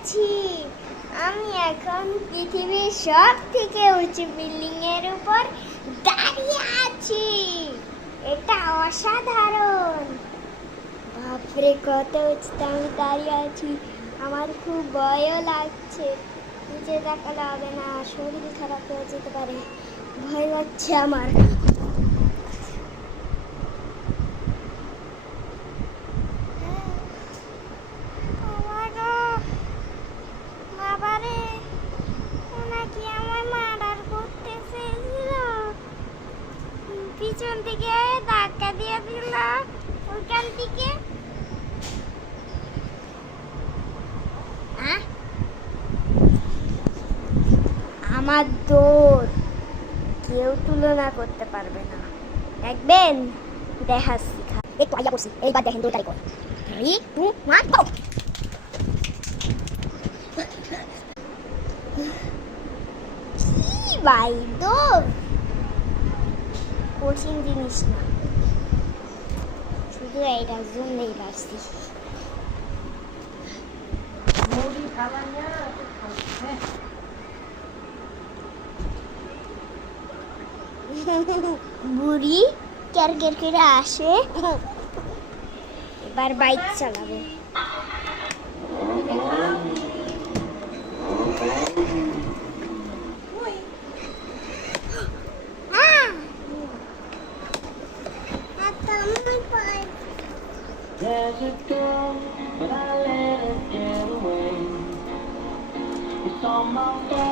পেরেছি। আমি এখন পৃথিবীর সব থেকে উঁচু বিল্ডিং এর উপর দাঁড়িয়ে আছি। এটা অসাধারণ। বাপরে, কত উঁচুতে আমি দাঁড়িয়ে আছি। আমার খুব ভয়ও লাগছে। নিচে তাকালে হবে না, শরীর খারাপ হয়ে যেতে পারে। ভয় লাগছে আমার। বাবারে, ওনাকে আমার মার্ডার করতে চেয়েছিল। পিছন থেকে ধাক্কা দিয়ে দিল ওইখান থেকে। আমার দৌড় কেউ তুলনা করতে পারবে না। দেখবেন, দেখাচ্ছি। একটু আইয়া পড়ছি, এইবার দেখেন দৌড়াই কর। 3, 2, 1, go! কি ভাই, দৌড় কঠিন জিনিস না, শুধু এইটার জন্যই পারছি। বুড়ি কের কের করে আসে। এবার বাইক চালাবো। There's a girl, but I let her get away. It's on my phone.